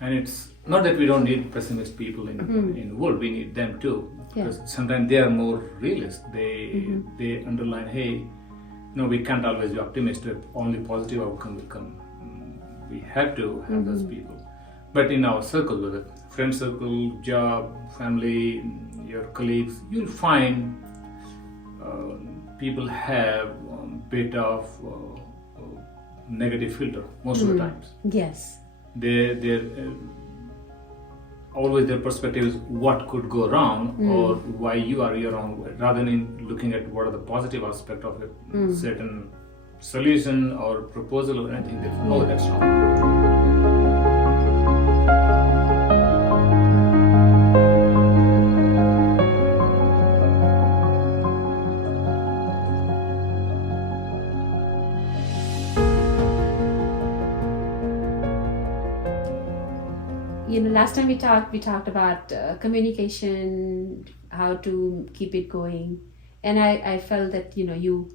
And it's not that we don't need pessimist people in the world. We need them too, because sometimes they are more realist. They underline, hey, no, we can't always be optimistic. Only positive outcome will come. We have to have those people. But in our circle, whether friend circle, job, family, your colleagues, you'll find people have a bit of negative filter most of the times. Yes. They're always their perspective is what could go wrong or why you're wrong, rather than looking at what are the positive aspect of a certain solution or proposal or anything. They know that's wrong. Last time we talked about communication, how to keep it going, and I felt that you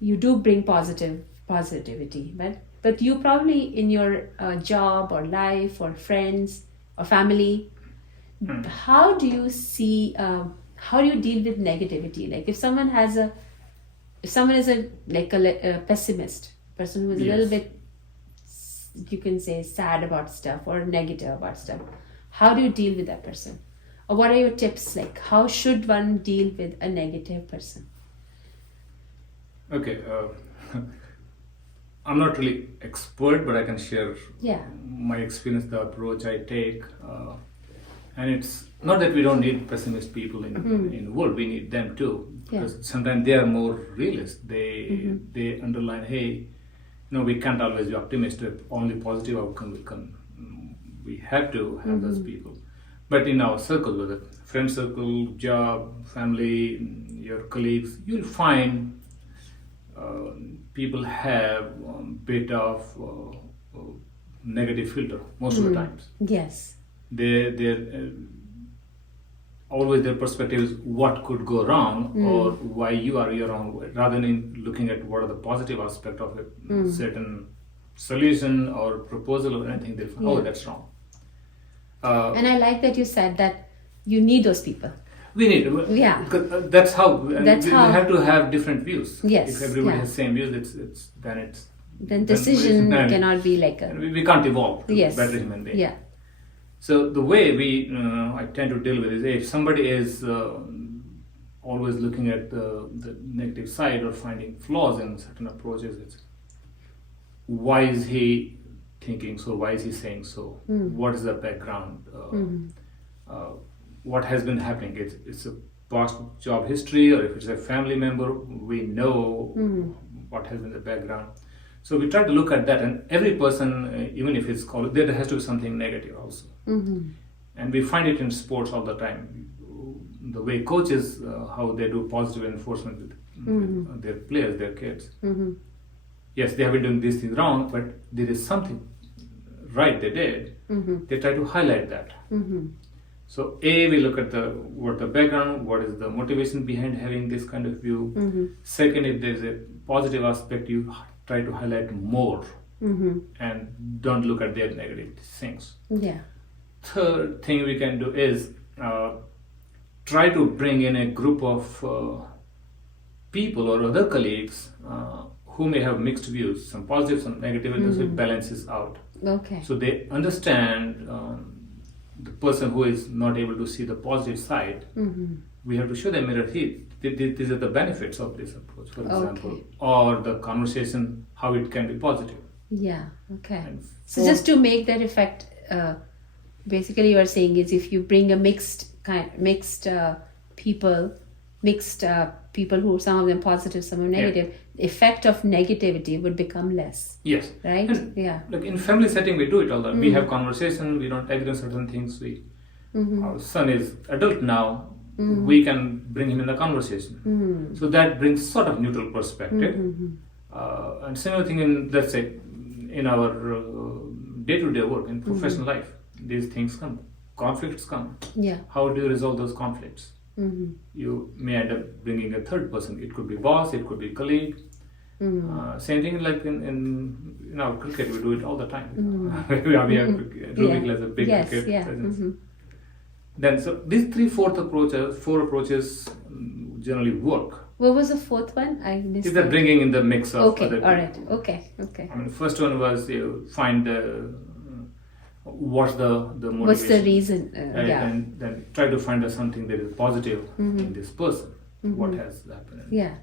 do bring positivity, but you probably in your job or life or friends or family, how do you see how do you deal with negativity? Like if someone is a pessimist person who is a little bit, you can say, sad about stuff or negative about stuff, how do you deal with that person? Or what are your tips? Like how should one deal with a negative person? Okay, I'm not really expert, but I can share my experience, the approach I take, and it's not that we don't need pessimist people in the world. We need them too, because sometimes they are more realist. They underline, hey, no, we can't always be optimistic. Only positive outcome will come. We have to have those people. But in our circle, whether friend circle, job, family, your colleagues, you'll find people have a bit of negative filter most of the times. Yes. They're always their perspective is what could go wrong or why you're wrong, rather than looking at what are the positive aspect of a certain solution or proposal or anything. They find, oh, that's wrong. And I like that you said that you need those people. We need, because that's how we have to have different views. Yes. If everybody has same views, then decision cannot be like we can't evolve to better human being. Yeah. So the way I tend to deal with is, if somebody is always looking at the negative side or finding flaws in certain approaches, it's why is he thinking so? Why is he saying so? What is the background? What has been happening? It's a past job history, or if it's a family member, we know what has been the background. So we try to look at that, and every person, even if it's called, there has to be something negative also. And we find it in sports all the time. The way coaches, how they do positive enforcement with their players, their kids. Yes, they have been doing these things wrong, but there is something right they did. They try to highlight that. So we look at what the background, what is the motivation behind having this kind of view. Second, if there's a positive aspect, you try to highlight more and don't look at their negative things. Third thing we can do is try to bring in a group of people or other colleagues who may have mixed views, some positive, some negative, and so it balances out. Okay. So they understand the person who is not able to see the positive side. We have to show them, these are the benefits of this approach, for example, or the conversation, how it can be positive. Yeah, okay. So just to make that effect, basically you are saying is if you bring a mixed people who some of them positive, some are negative, the effect of negativity would become less. Yes. Right? And like in family setting, we do it all the time. We have conversation, we don't agree on certain things. Our son is adult now, we can bring him in the conversation. So that brings sort of neutral perspective. And similar thing in, let's say, in our day-to-day work, in professional life, these things come, conflicts come. How do you resolve those conflicts? You may end up bringing a third person. It could be boss, it could be colleague, Same thing like in our cricket, we do it all the time. we have Rubik as a big cricket presence. Then, so these four approaches generally work. What was the fourth one? I missed. Is that bringing in the mix of okay, other people. all right, okay. I mean, the first one was you find what's the motivation. What's the reason? And then try to find something that is positive in this person. What has happened? Yeah.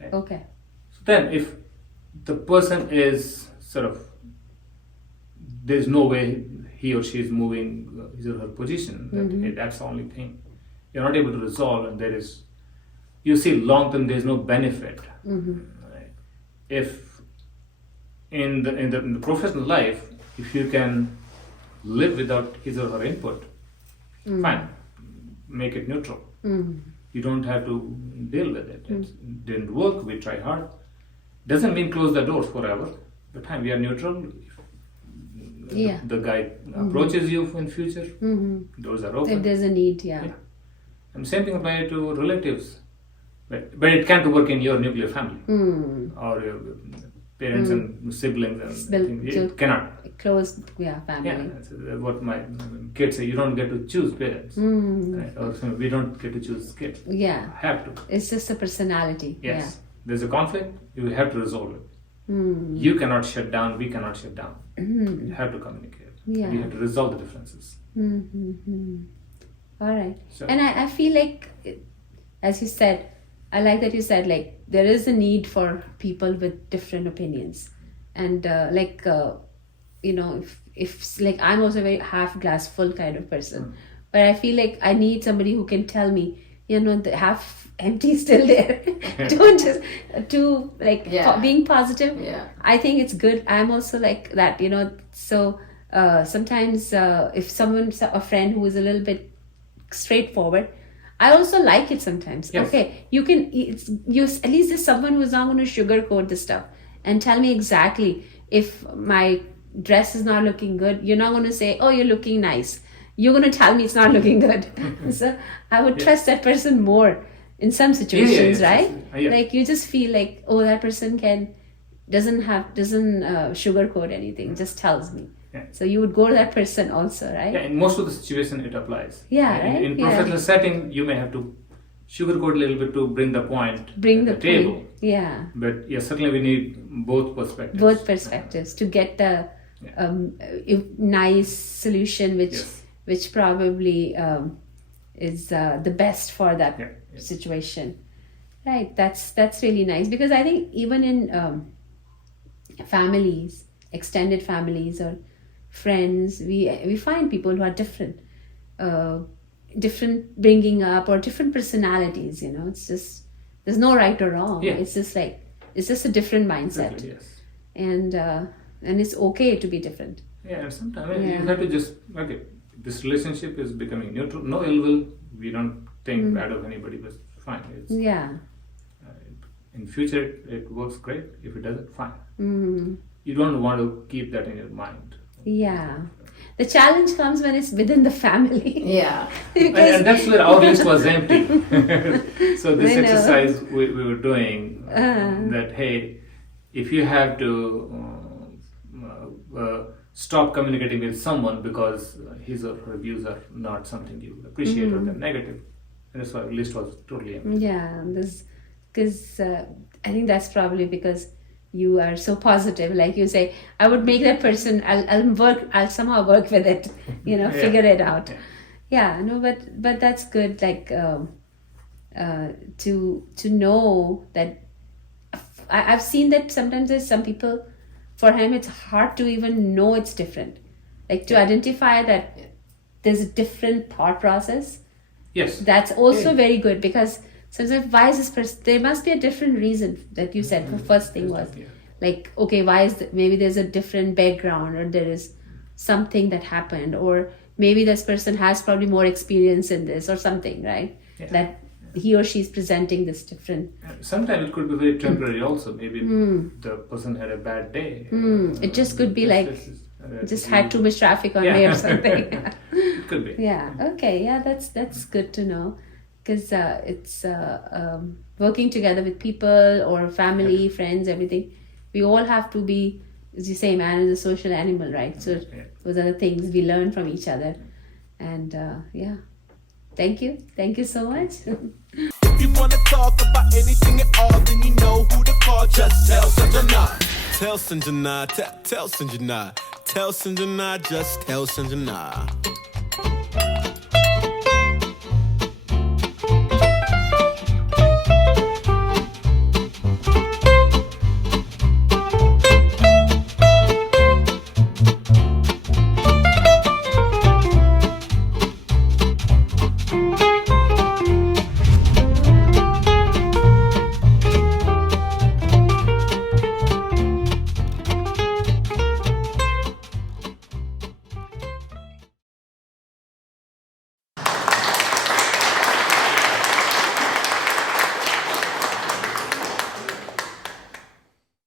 Right? Okay. So then, if the person is sort of, there's no way he or she is moving his or her position, that's the only thing. You're not able to resolve, and there is, you see long term there's no benefit. Right? If in the professional life, if you can live without his or her input, fine, make it neutral. You don't have to deal with it. It didn't work, we try hard. Doesn't mean close the doors forever, but time we are neutral. If the guy approaches you in future, doors are open. If there's a need, And same thing applies to relatives. But it can't work in your nuclear family or your parents and siblings and things. It cannot. Close, family. Yeah, that's what my kids say. You don't get to choose parents, right? Or we don't get to choose kids. Yeah, have to. It's just a personality. Yes, there's a conflict. You have to resolve it. You cannot shut down. We cannot shut down. You have to communicate. Yeah, you have to resolve the differences. All right. So, and I feel like, as you said, I like that you said like there is a need for people with different opinions, and if like I'm also a very half glass full kind of person, but I feel like I need somebody who can tell me, the half empty is still there. Don't just being positive. Yeah. I think it's good. I'm also like that, so sometimes if a friend who is a little bit straightforward, I also like it sometimes. Yes. Okay, at least there's someone who's not going to sugarcoat the stuff and tell me exactly if my dress is not looking good. You're not going to say, oh, you're looking nice. You're going to tell me it's not looking good. So I would trust that person more in some situations, right? Yeah. Like you just feel like, oh, that person doesn't sugarcoat anything, just tells me. Yeah. So you would go to that person also, right? Yeah, in most of the situation it applies. Yeah, In, right? in professional setting, you may have to sugarcoat a little bit to bring the point Bring to the table. point. Yeah. But certainly we need both perspectives. Both perspectives to get the nice solution, which probably is the best for that situation. Right. That's really nice, because I think even in families, extended families or friends, we find people who are different bringing up or different personalities. It's just there's no right or wrong. It's just a different mindset. Exactly, yes. And it's okay to be different. Yeah, and sometimes you have to just this relationship is becoming neutral. No ill will. We don't think bad of anybody, but fine. In future it works great. If it doesn't, fine. You don't want to keep that in your mind. Yeah. The challenge comes when it's within the family. Yeah. And that's where our list was empty. So this exercise we were doing, that hey, if you have to stop communicating with someone because his or her views are not something you appreciate or they're negative, and that's why our list was totally empty. Yeah, because I think that's probably because you are so positive. Like you say, I would make that person. I'll somehow work with it. Figure it out. Yeah. No, but that's good. Like to know that. I've seen that sometimes there's some people, for him it's hard to even know it's different. Like to identify that there's a different thought process. Yes. That's also very good, because sometimes why is this person? There must be a different reason that you said. The first thing was like, okay, why is maybe there's a different background, or there is something that happened, or maybe this person has probably more experience in this or something, right? Yeah. That he or she is presenting this different. Sometimes it could be very temporary also. Maybe the person had a bad day. It just could be just had too much traffic on me or something. It could be. Yeah. Okay. Yeah. That's good to know, because it's working together with people or family, friends, everything. We all have to be, as you say, man is a social animal, right? So those are the things we learn from each other. And yeah, thank you so much. If you wanna talk about anything at all, then you know who to call. Just tell Sanjana. Tell Sanjana, tell Sanjana, tell Sanjana, just tell Sanjana.